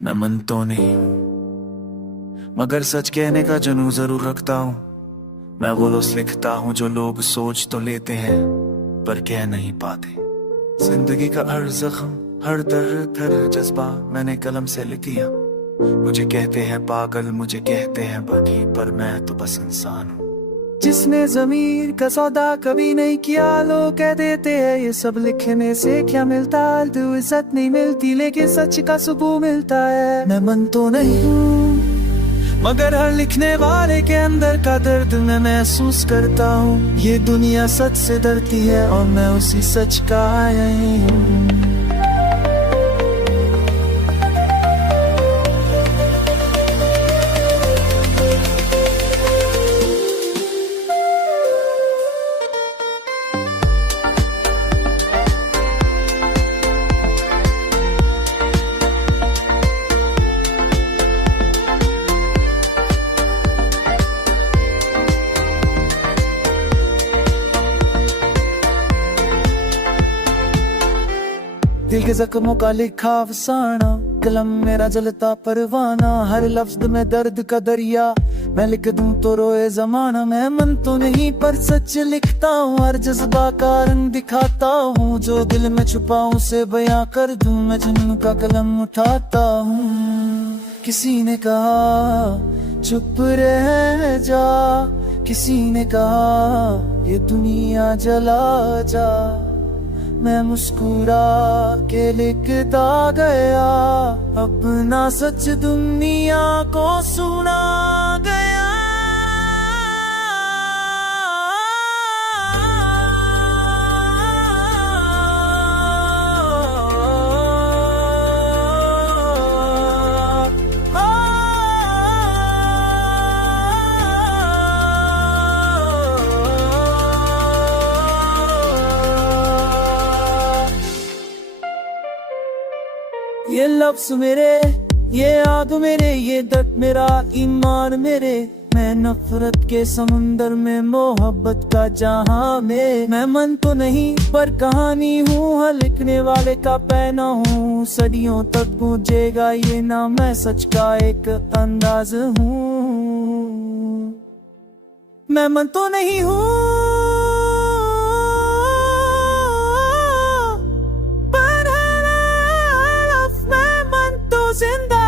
मैं मन तो नहीं, मगर सच कहने का जुनून जरूर रखता हूँ। मैं वो रोज लिखता हूँ जो लोग सोच तो लेते हैं पर कह नहीं पाते। जिंदगी का हर जख्म, हर दर्द, हर जज्बा मैंने कलम से लिख दिया। मुझे कहते हैं पागल, मुझे कहते हैं बाकी, पर मैं तो बस इंसान हूँ जिसने जमीर का सौदा कभी नहीं किया। लोग कह देते हैं ये सब लिखने से क्या मिलता, तो इज्जत नहीं मिलती लेकिन सच का सुकून मिलता है। मैं मन तो नहीं हूँ, मगर हर लिखने वाले के अंदर का दर्द मैं महसूस करता हूँ। ये दुनिया सच से डरती है और मैं उसी सच का यही हूँ। दिल के जख्मों का लिखा अफसाना, कलम मेरा जलता परवाना। हर लफ्ज में दर्द का दरिया मैं लिख दूं तो रोए जमाना। मैं मन तो नहीं पर सच लिखता हूँ, हर जज्बा का रंग दिखाता हूँ। जो दिल में छुपाऊं उसे बयां कर दूं, मैं जुनून का कलम उठाता हूँ। किसी ने कहा चुप रह जा, किसी ने कहा ये दुनिया जला जा। मैं मुस्कुरा के लिखता गया, अपना सच दुनिया को सुना गया। ये लफ्ज मेरे, ये याद मेरे, ये दर्द मेरा, ईमान मेरे। मैं नफरत के समुंदर में, मोहब्बत का जहां में। मैं मन तो नहीं पर कहानी हूँ, हर लिखने वाले का पैना हूँ। सदियों तक गूंजेगा ये नाम, मैं सच का एक अंदाज हूँ। मैं मन तो नहीं हूँ जिंदा